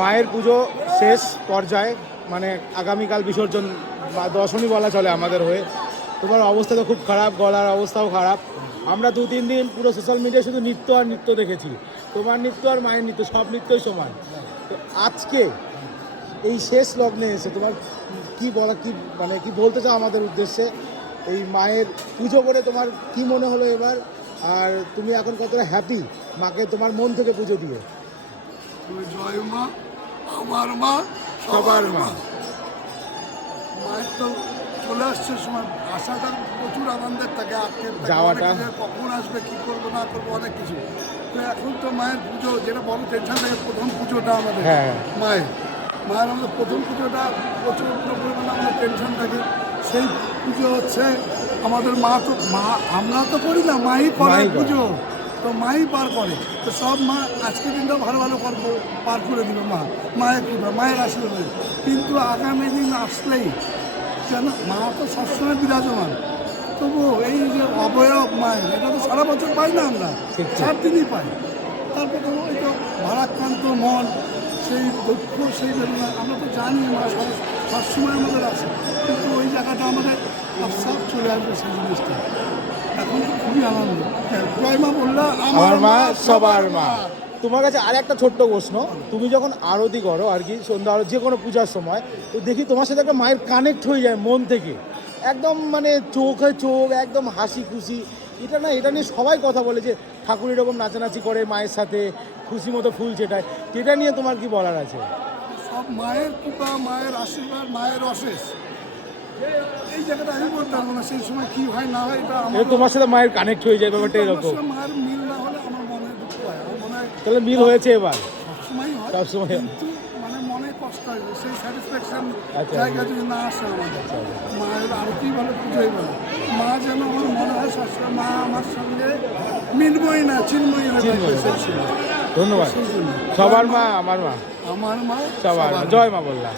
মায়ের পুজো শেষ পর্যায়ে, মানে আগামীকাল বিসর্জন বা দশমী বলা চলে আমাদের হয়ে। তোমার অবস্থা তো খুব খারাপ, গলার অবস্থাও খারাপ। আমরা 2-3 দিন পুরো সোশ্যাল মিডিয়ায় শুধু নৃত্য আর নৃত্য দেখেছি, তোমার নৃত্য আর মায়ের নৃত্য, সব নৃত্যই সমান। তো আজকে এই শেষ লগ্নে এসে তোমার কি বলা, কি মানে কি বলতে চাও আমাদের উদ্দেশ্যে? এই মায়ের পুজো করে তোমার কি মনে হলো এবার, আর তুমি এখন কতটা হ্যাপি মাকে তোমার মন থেকে পুজো দিয়ে? জয় মা, আমার মা, সবার মা। মায়ের তো চলে আসছে সময়, আসাটা প্রচুর আনন্দের থাকে, আজকে যাওয়াটা কখন আসবে, কি করবো না করবো অনেক কিছু। তো এখন তো মায়ের পুজো, যেটা বড় টেনশন থাকে, প্রথম পুজোটা আমাদের মায়ের আমাদের প্রথম পুজোটা প্রচুর পরিমাণে আমাদের টেনশন থাকে। সেই পুজো হচ্ছে আমাদের মা, তো মা আমরা তো করি না, মাই করে পুজো, তো মাই পার করে। তো সব মা আজকের দিনটাও ভালো ভালো পার করে দিল মায়ের কৃপা, মায়ের আশীর্বাদে। কিন্তু আগামী দিন আসলেই কেন, মা তো সবসময় বিরাজমান, তবু এই যে অবয়ব মায়ের, এটা তো সারা বছর পাই না আমরা, 4 দিনই পাই। তারপর তো ওই তো ভারাক্রান্ত মন, সেই দুঃখ, সেই বেদনা আমরা তো জানি মা সবসময় আমাদের আছে, কিন্তু ওই জায়গাটা আমাদের সব চলে আসবে সেই জিনিসটা। এখন তো খুবই আনন্দ। জয় মা বললা, আমার মা সবার মা। তোমার কাছে আর একটা ছোট্ট প্রশ্ন, তুমি যখন আরতি করো আর কি, সন্ধ্যা আরতি, যে কোনো পূজার সময়, তো দেখি তোমার সাথে একটা মায়ের কানেক্ট হয়ে যায় মন থেকে, একদম মানে চোখে চোখ, একদম হাসি খুশি। এটা নিয়ে সবাই কথা বলে যে ঠাকুর এরকম নাচানাচি করে মায়ের সাথে, খুশি মতো ফুল চেটায়। এটা নিয়ে তোমার কি বলার আছে? সব মায়ের কৃপা, মায়ের আশীর্বাদ, মায়ের অশেষ। এই জায়গাটা আমি বলতে পারবো না, সেই সময় কি হয় না হয়, এটা আমার তোমার সাথে মায়ের কানেক্ট হয়ে যায়, ব্যাপারটা এরকম। মায়ের মিল না হলে আমার মনে দুঃখ হয়, আমার মনে হয় তাহলে মিল হয়েছে এবার? সবসময় হয়, সবসময়। কিন্তু মানে মনে কষ্ট হয়, সেই স্যাটিসফ্যাকশন জায়গা যদি না আসে আমাদের। মায়ের আরতি বলে, পুজোই বলে, মা যেন আমার মনে হয় সবসময় মা আমার সঙ্গে মিলবই না, চিন্ময়ী হয়ে থাকবে সেই সময়। ধন্যবাদ। সবার মা আমার মা, আমার মা সবার মা। জয় মা বললাম।